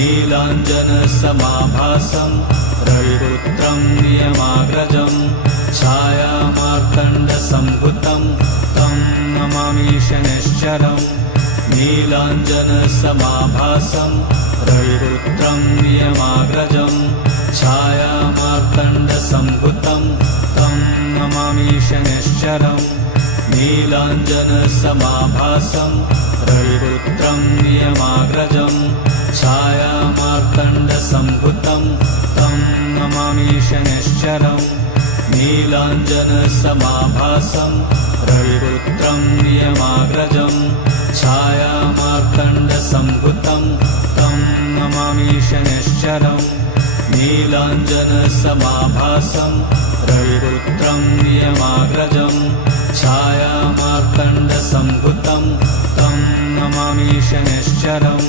नीलाञ्जनसमाभासं रविपुत्रं नियमाग्रजं छायामार्तण्डसम्भुतं तं नमामि शनैश्चरम् नीलाञ्जनसमाभासं रविपुत्रं नियमाग्रजं छायामार्तण्डसम्भुतं तं नमामि शनैश्चरम् नीलाञ्जनसमाभासं रविपुत्रं नियमाग्रजं छायामार्तण्डसम्भुतं तं नमामि शनैश्चरम् नीलाञ्जनसमाभासं रविपुत्रं नियमाग्रजं छायामार्तण्डसम्भुतं तं नमामि शनैश्चरम् नीलाञ्जनसमाभासं रविपुत्रं नियमाग्रजं छायामार्तण्डसम्भुतं तं नमामि शनैश्चरम्